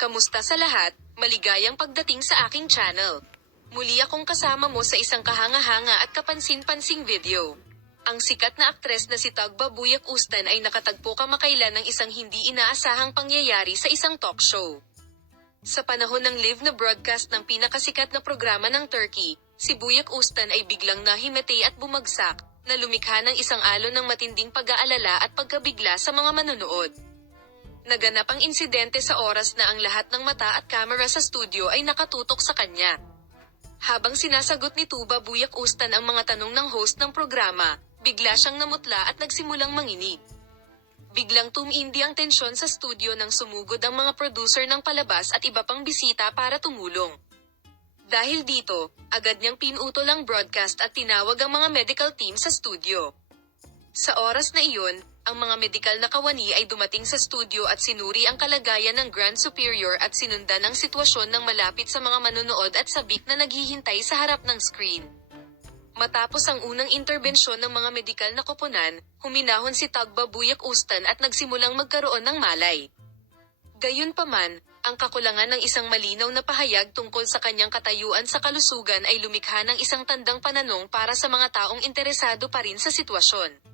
Kamusta sa lahat? Maligayang pagdating sa aking channel. Muli akong kasama mo sa isang kahanga-hanga at kapansin-pansing video. Ang sikat na aktres na si Tagba Buyak Ustan ay nakatagpo kamakailan ng isang hindi inaasahang pangyayari sa isang talk show. Sa panahon ng live na broadcast ng pinakasikat na programa ng Turkey, si Buyak Ustan ay biglang nahimete at bumagsak, na lumikha ng isang alon ng matinding pag-aalala at pagkabigla sa mga manonood. Naganap ang insidente sa oras na ang lahat ng mata at kamera sa studio ay nakatutok sa kanya. Habang sinasagot ni Tuba Buyak Ustan ang mga tanong ng host ng programa, bigla siyang namutla at nagsimulang manginig. Biglang tumindi ang tensyon sa studio nang sumugod ang mga producer ng palabas at iba pang bisita para tumulong. Dahil dito, agad niyang pinutol ang broadcast at tinawag ang mga medical team sa studio. Sa oras na iyon, ang mga medikal na kawani ay dumating sa studio at sinuri ang kalagayan ng Grand Superior at sinundan ang sitwasyon ng malapit sa mga manonood at sabik na naghihintay sa harap ng screen. Matapos ang unang interbensyon ng mga medikal na koponan, huminahon si Tagba Buyak Ustan at nagsimulang magkaroon ng malay. Gayunpaman, ang kakulangan ng isang malinaw na pahayag tungkol sa kanyang katayuan sa kalusugan ay lumikha ng isang tandang pananong para sa mga taong interesado pa rin sa sitwasyon.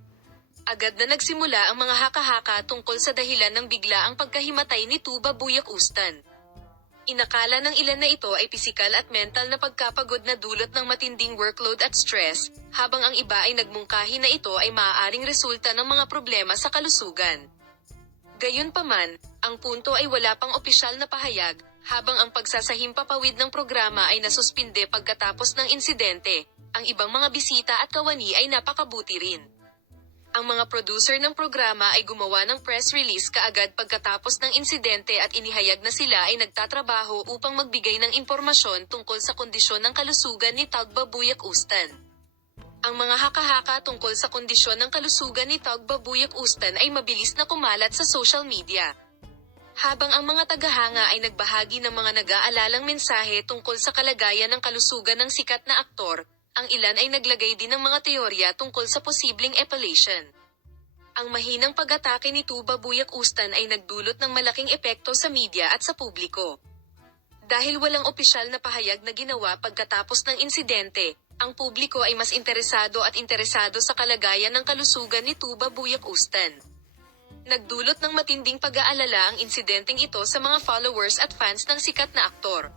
Agad na nagsimula ang mga haka-haka tungkol sa dahilan ng biglaang pagkahimatay ni Tuba Buyak Ustan. Inakala ng ilan na ito ay pisikal at mental na pagkapagod na dulot ng matinding workload at stress, habang ang iba ay nagmungkahi na ito ay maaaring resulta ng mga problema sa kalusugan. Gayunpaman, ang punto ay wala pang opisyal na pahayag, habang ang pagsasahimpapawid ng programa ay nasuspinde pagkatapos ng insidente. Ang ibang mga bisita at kawani ay napakabuti rin. Ang mga producer ng programa ay gumawa ng press release kaagad pagkatapos ng insidente at inihayag na sila ay nagtatrabaho upang magbigay ng impormasyon tungkol sa kondisyon ng kalusugan ni Tagba Buyak Ustan. Ang mga haka-haka tungkol sa kondisyon ng kalusugan ni Tagba Buyak Ustan ay mabilis na kumalat sa social media. Habang ang mga tagahanga ay nagbahagi ng mga nag-aalalang mensahe tungkol sa kalagayan ng kalusugan ng sikat na aktor, ang ilan ay naglagay din ng mga teorya tungkol sa posibleng epilation. Ang mahinang pag-atake ni Tuba Buyak Ustan ay nagdulot ng malaking epekto sa media at sa publiko. Dahil walang opisyal na pahayag na ginawa pagkatapos ng insidente, ang publiko ay mas interesado sa kalagayan ng kalusugan ni Tuba Buyak Ustan. Nagdulot ng matinding pag-aalala ang insidenteng ito sa mga followers at fans ng sikat na aktor.